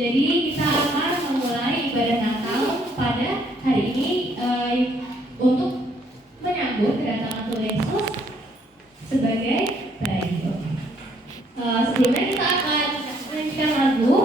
Jadi kita akan memulai ibadah Natal pada hari ini untuk menyambut kedatangan Tuhan Yesus sebagai bayi. Sebelumnya kita akan menyanyikan lagu.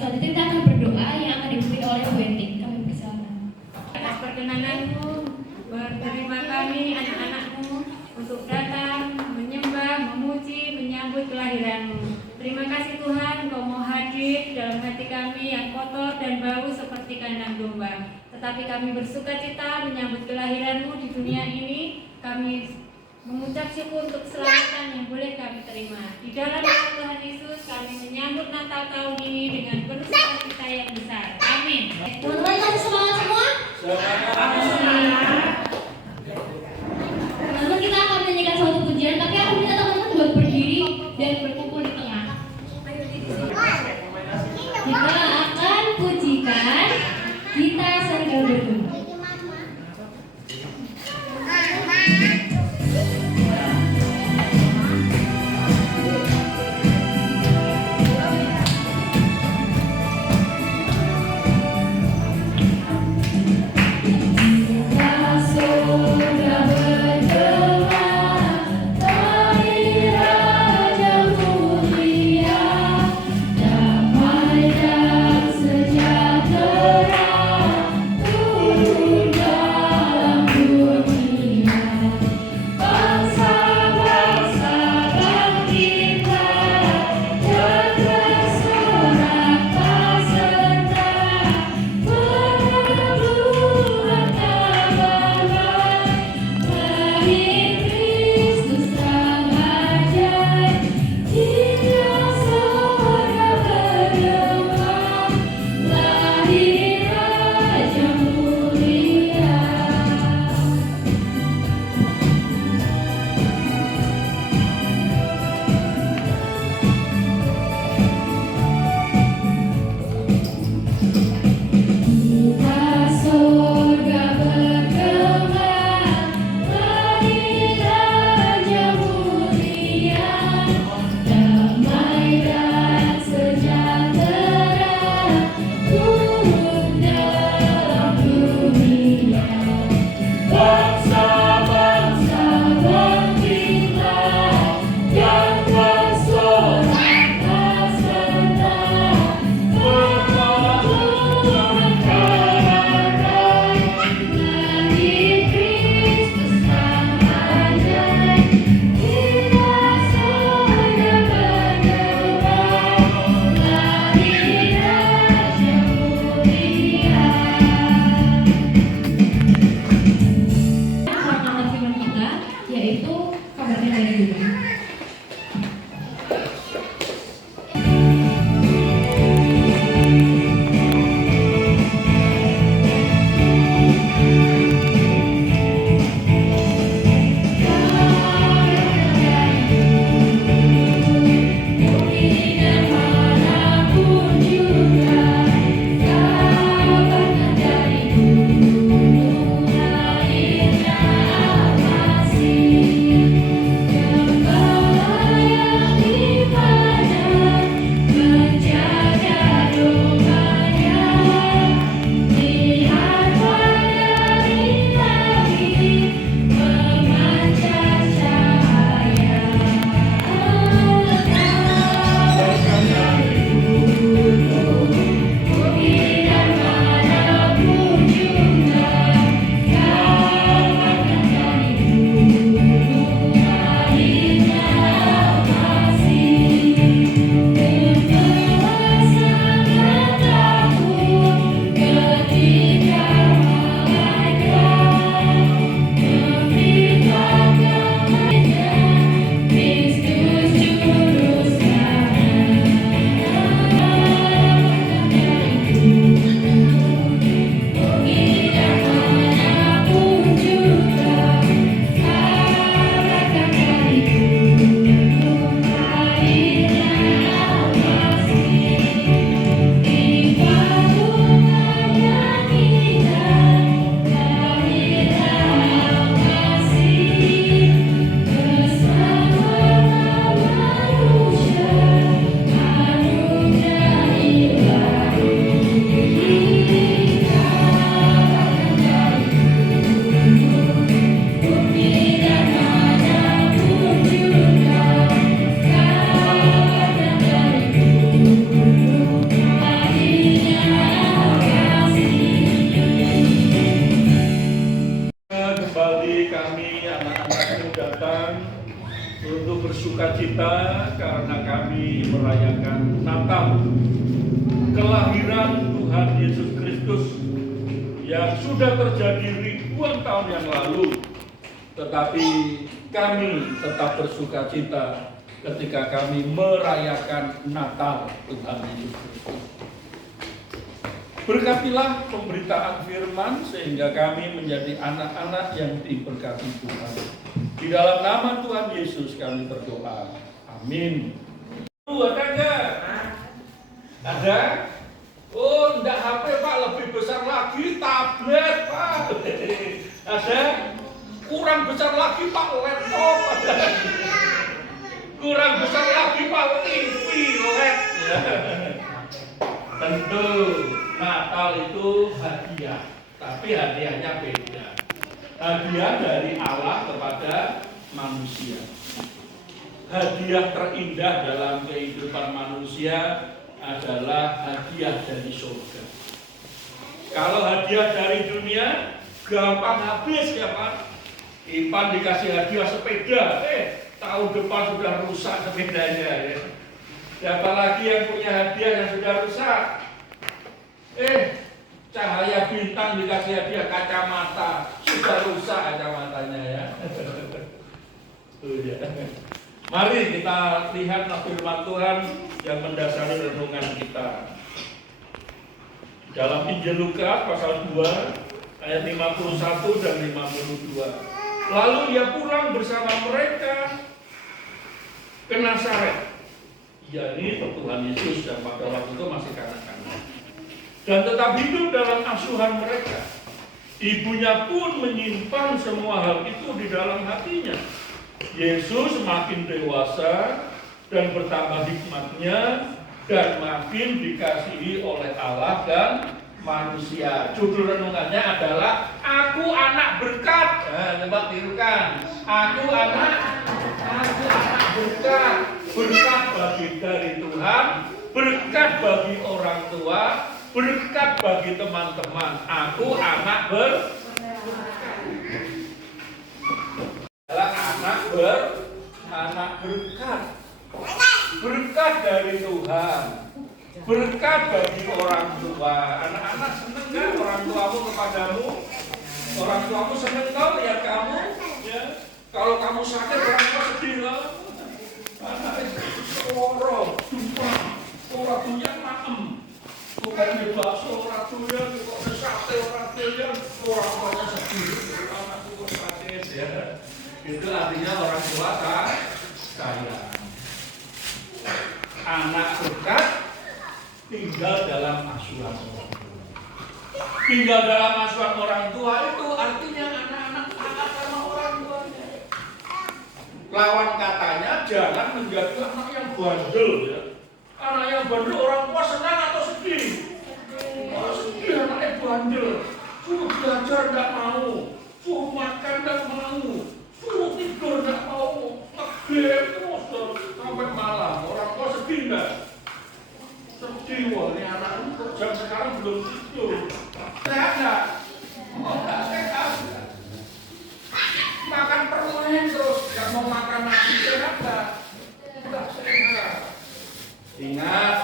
Selanjutnya kita akan berdoa yang akan dipimpin oleh Bu Etik. Kami persilakan. Atas perkenananmu, berterima kami anak-anakmu untuk datang, menyembah, memuji, menyambut kelahiranmu. Terima kasih Tuhan, Kau mau hadir dalam hati kami yang kotor dan bau seperti kandang domba. Tetapi kami bersuka cita menyambut kelahiranmu di dunia ini. Kami mengucap syukur untuk keselamatan yang boleh kami terima. Di dalam nama Tuhan Yesus kami menyambut Natal tahun ini dengan penuh sukacita yang besar. Amin. Teman-teman kasih semangat semua. Teman-teman kita akan menyanyikan suatu pujian, tapi aku minta teman-teman buat berdiri dan berkumpul di tengah. Kita akan pujikan Kita Surga Bergema. Bye. untuk bersukacita karena kami merayakan Natal, kelahiran Tuhan Yesus Kristus yang sudah terjadi ribuan tahun yang lalu. Tetapi kami tetap bersukacita ketika kami merayakan Natal Tuhan Yesus Kristus. Berkatilah pemberitaan firman sehingga kami menjadi anak-anak yang diberkati Tuhan. Di dalam nama Tuhan Yesus kami berdoa. Amin. Ada enggak? Ada? Oh, enggak HP Pak, lebih besar lagi tablet Pak. Ada? Kurang besar lagi Pak, laptop. Ada? Kurang besar lagi Pak, TV, LED. Tentu Natal itu hadiah, tapi hadiahnya beda. Hadiah dari Allah kepada manusia. Hadiah terindah dalam kehidupan manusia adalah hadiah dari surga. Kalau hadiah dari dunia gampang habis ya Pak. Ipan dikasih hadiah sepeda, tahun depan sudah rusak sepedanya ya. Siapa lagi yang punya hadiah yang sudah rusak? Cahaya bintang dikasih hadiah kacamata, sudah rusak kacamatanya ya. Mari kita lihat firman Tuhan yang mendasari renungan kita. Dalam Injil Lukas pasal 2 ayat 51 dan 52. Lalu ia pulang bersama mereka ke Nazaret. Yakni Tuhan Yesus dan pada waktu itu masih kanak-kanak. Dan tetap hidup dalam asuhan mereka. Ibunya pun menyimpan semua hal itu di dalam hatinya. Yesus makin dewasa dan bertambah hikmatnya dan makin dikasihi oleh Allah dan manusia. Judul renungannya adalah Aku Anak Berkat. Coba tirukan. Aku anak berkat. Berkat bagi dari Tuhan, berkat bagi orang tua, berkat bagi teman-teman. Aku anak berkat. Adalah anak berkat. Berkat dari Tuhan. Berkat bagi orang tua. Anak-anak seneng kan orang tuamu kepadamu? Orang tuamu seneng kau lihat kamu? Ya. Kalau kamu sakit orang tua sedih loh. Anak sorong, sumpah, orang tuanya maem. Bukan di bakso orang tuanya, kok sate orang tuanya, orang tuanya sedih. Anakku sakit ya. Itu artinya orang tua sayang. Anak berkat tinggal dalam asuhan orang tua. Tinggal dalam asuhan orang tua itu artinya anak-anak taat sama orang tuanya. Lawan katanya jangan menjadi anak yang bandel ya. Anak yang bandel orang tua senang atau sedih? Oh, sedih anaknya bandel. Suruh belajar tidak mau, suruh makan tidak mau, suruh tidur tidak mau, ngegame terus sampai malam. Orang tua sedih tidak? Sedih, wah ini anak jam sekarang belum tidur. Sehat nggak? Oh nggak sehat. Makan permen terus, nggak mau makan nasi, sehat nggak? Nggak sehat. Ingat,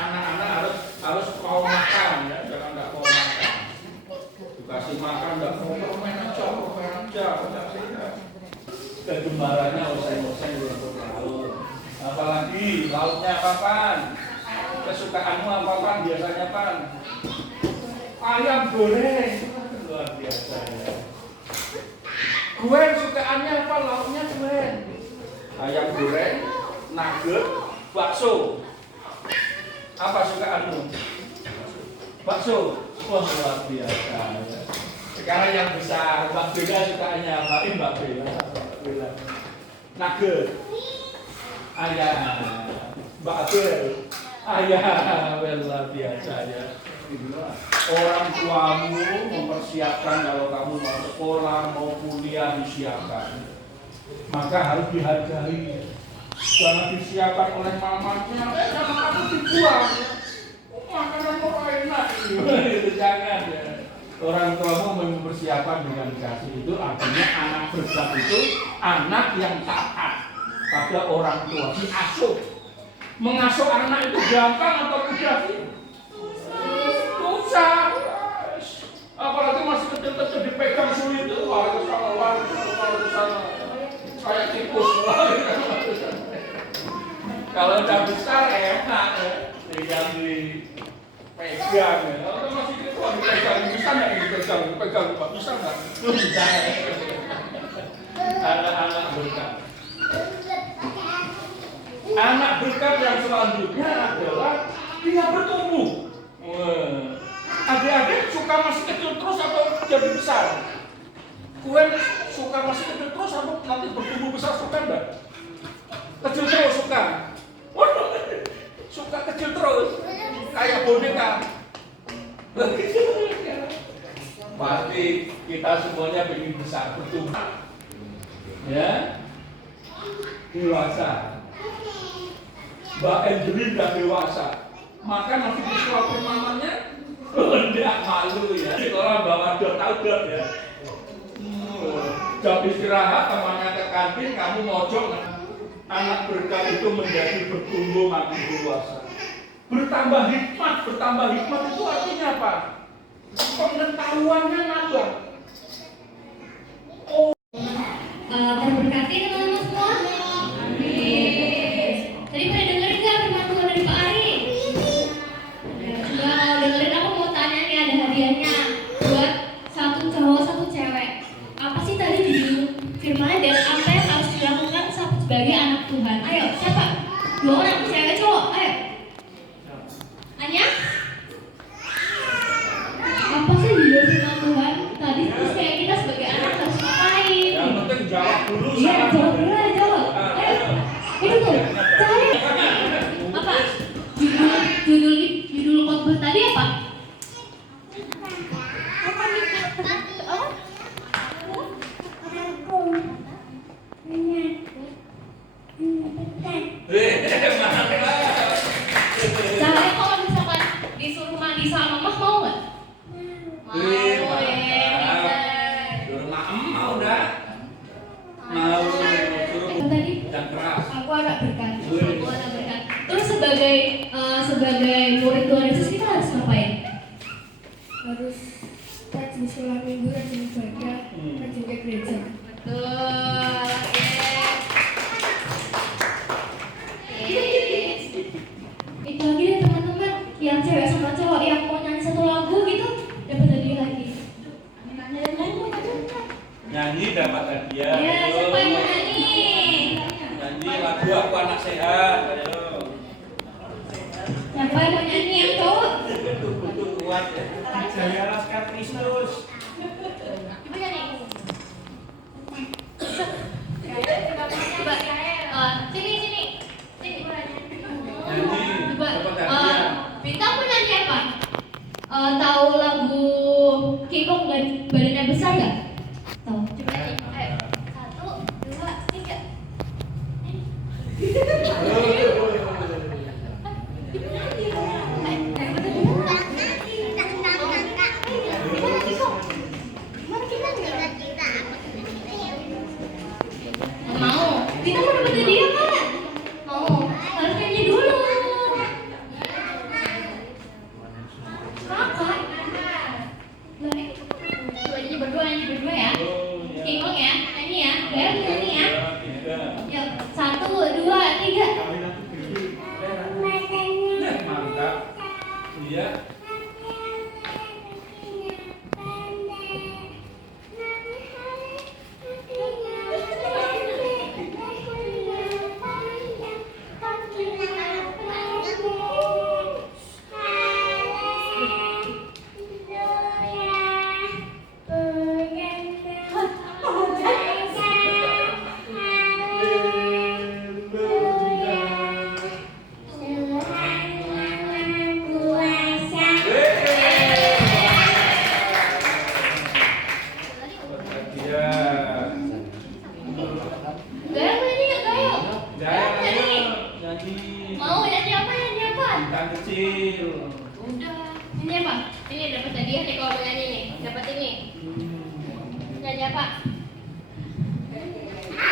anak-anak harus mau makan ya, jangan nggak mau makan. Dikasih makan nggak mau permen aja, nggak sehat. Kegembarannya oseng-oseng belum tahu. Apalagi lauknya apa-apaan? Kesukaanmu apa-apaan biasanya Pan? Ayam goreng, luar biasa ya. Gwen sukaannya apa? Lauknya gwen. Ayam goreng, nugget, bakso. Apa sukaanmu? Bakso. Wah luar biasa ya. Sekarang yang besar, Mbak Bella sukaannya apa? Mbak Bella. Nugget. Ayam. Mbak Bella. Ayah, luar biasa ya. Orang tuamu mempersiapkan kalau kamu mau sekolah, mau kuliah disiapkan. Maka harus dihargai. Jangan disiapkan oleh mamanya, karena kamu dibuang. Makanan kok enak itu jangan ya. Orang tuamu mempersiapkan dengan kasih itu artinya anak berkat itu anak yang taat. pada orang tua, diasuh. Mengasuh anak itu gampang atau mudah sih? Susah. Apalagi masih kecil-kecil dipegang sulit itu, lari ke sana. Kayak tikus. Kalau udah besar enak ya, tinggal dipegang ya. Kalau masih kecil dipegang, bisa nggak dipegang, bisa nggak? Bisa. Anak-anak berkat. Anak berkat yang selanjutnya adalah dia bertumbuh. Adik-adik suka masih kecil terus atau jadi besar? Kuen suka masih kecil terus atau nanti bertumbuh besar, suka enggak? Kecil terus suka. Waduh, suka kecil terus. Kayak boneka. Pasti kita semuanya ingin besar, bertumbuh. Ya. Dewasa. Mbak Angelin dan dewasa. Maka nanti disuapin mamanya, tidak malu ya. Orang bawa tahu ya. Jam istirahat temannya ke kantin, kamu mojok. Anak berkat itu menjadi bertumbuh makin dewasa. Bertambah hikmat itu artinya apa? Pengetahuannya nambah. Terberkati teman-teman semua. Tadi pada dengerin nggak firman Tuhan dari Pak Ari? Kalau dengerin, aku mau tanya nih, ada hadiahnya buat satu cowok satu cewek. Apa sih tadi judul firmannya dan apa yang harus dilakukan sebagai anak Tuhan? Ayo, siapa? 2 orang, cewek cowok, ayo. Anya? Apa sih judul firman Tuhan tadi? Terus kayak kita sebagai anak harus ngapain? Yang penting jawab dulu. Iya, jawab dulu ya, jawab. Ayo, itu tuh, cari. Apa? Judul khotbah tadi apa? Apa nih? Caranya kalau misalkan disuruh mandi sama mama mau nggak? Mau ya. Mau dah. Mau suruh Tadi yang keras. aku anak berkat. Terus sebagai murid Tuhan Yesus kita harus ngapain? Harus rajin sholat minggu, rajin ibadah, rajin ke gereja. Betul. Yes. Itu lagi deh teman-teman, yang cewek sama cowok yang mau nyanyi satu lagu gitu dapat hadiah lagi. Nyanyi dapat hadiah. Ya, siapa yang mau nyanyi? Nyanyi lagu Aku Anak Sehat. Ayo. Siapa yang mau nyanyi yang cowok? Butuh kuat ya. Saya Laskar Kristus. Coba nyanyi. Coba. Sini. Nyanyi. Coba. Dapat hadiah. Bintang mau nyanyi apa? Tahu lagu Kikong dan badannya besar nggak? Tahu. Coba nyanyi. Ayo. 1, 2, 3. Mau. Kita mau dapat hadiah kan? Mau. Harus nyanyi dulu. Kakak. Nyanyi berdua ya. Kikong ya. Nyanyi ya. Biar nyanyi ya. Yuk. 1, 2, 3. Mantap. Iya.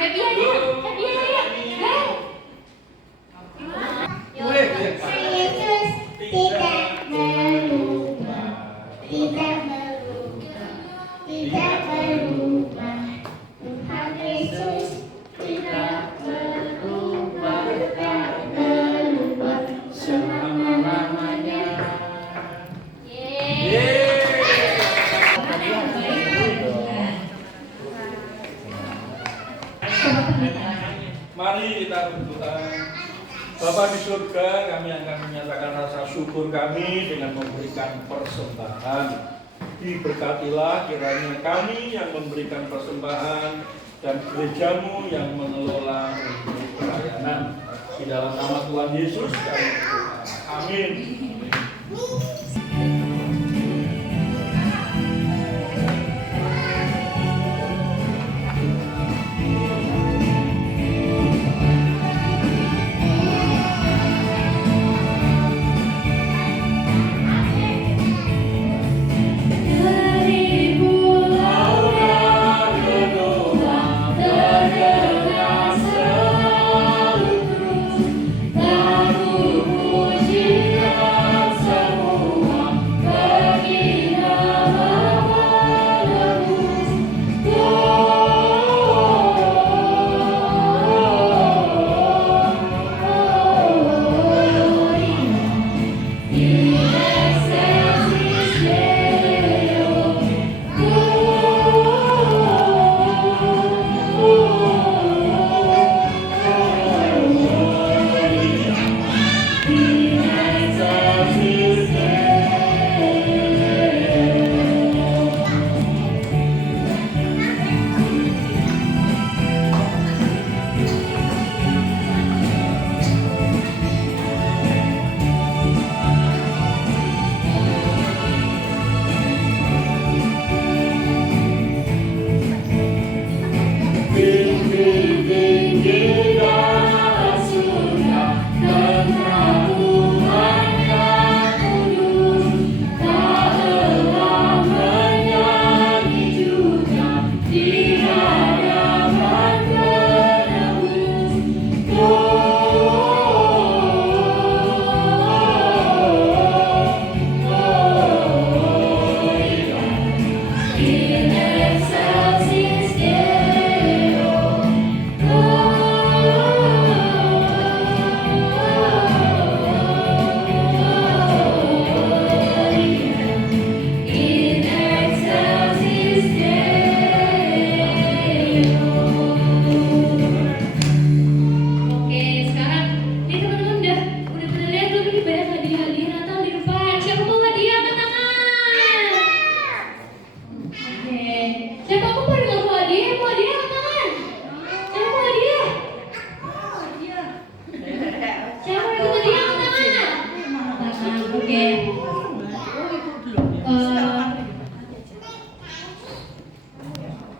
Hadiah ya. kita berdoa. Bapa di surga, kami akan menyatakan rasa syukur kami dengan memberikan persembahan. Diberkatilah kiranya kami yang memberikan persembahan dan gerejamu yang mengelola untuk pelayanan. Di dalam nama Tuhan Yesus kami berdoa. Amin.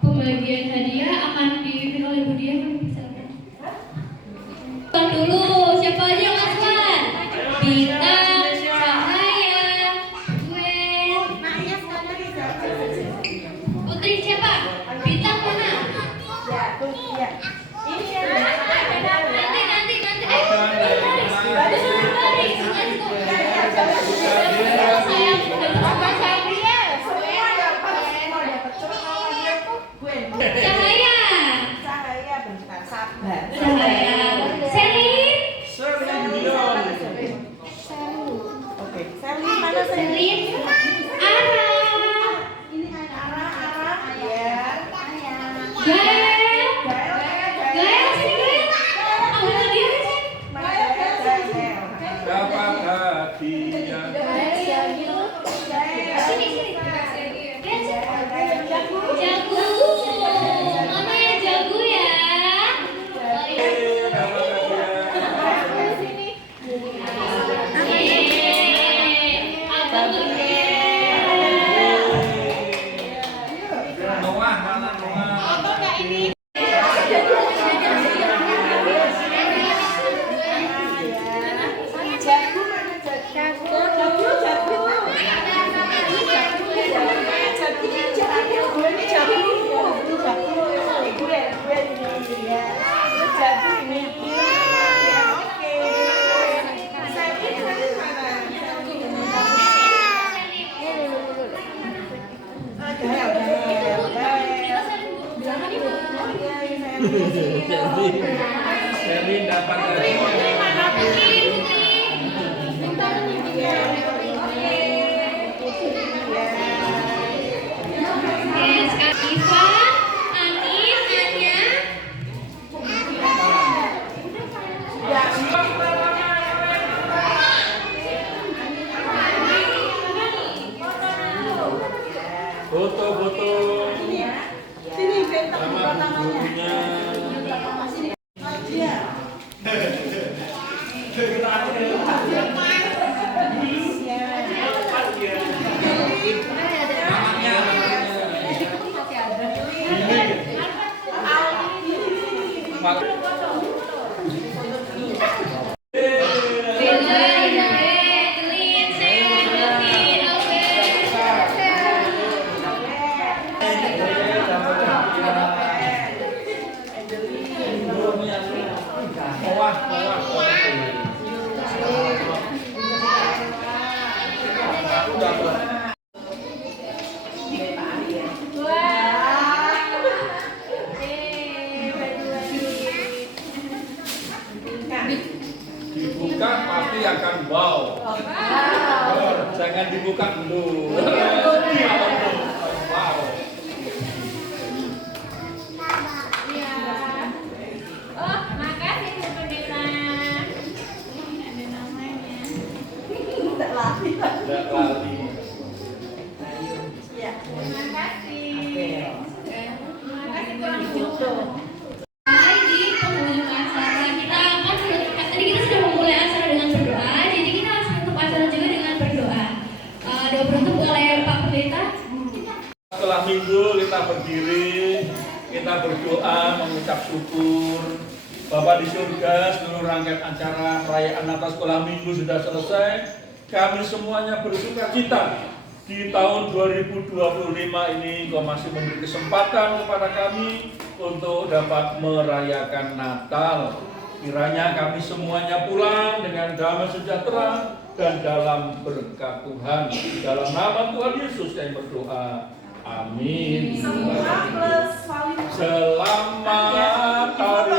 Pembagian hadiah akan dipimpin oleh Bu Dia. Dulu siapa aja yang asuhan? Bintang, Cahaya, Gwen, Putri siapa? Bintang mana? Selin dapat lagi. Wah. Dibuka pasti akan wow. Jangan dibuka dulu. Wow. Oh, makasih Bu Pendeta. Ada namanya. Tidak lali. Terima kasih. Terima kasih Tuhan Guru. Hai, di penghujung acara kita kan tadi kita sudah memulai acara dengan berdoa, jadi kita harus menutup acara juga dengan berdoa. Doa penutup oleh Pak Pendeta. Setelah minggu kita berdiri, kita berdoa mengucap syukur. Bapa di surga, seluruh rangkaian acara perayaan Natal sekolah minggu sudah selesai. Kami semuanya bersuka cita. Di tahun 2025 ini Engkau masih memberi kesempatan kepada kami untuk dapat merayakan Natal. Kiranya kami semuanya pulang dengan damai sejahtera dan dalam berkat Tuhan. Dalam nama Tuhan Yesus kami berdoa. Amin. Selamat hari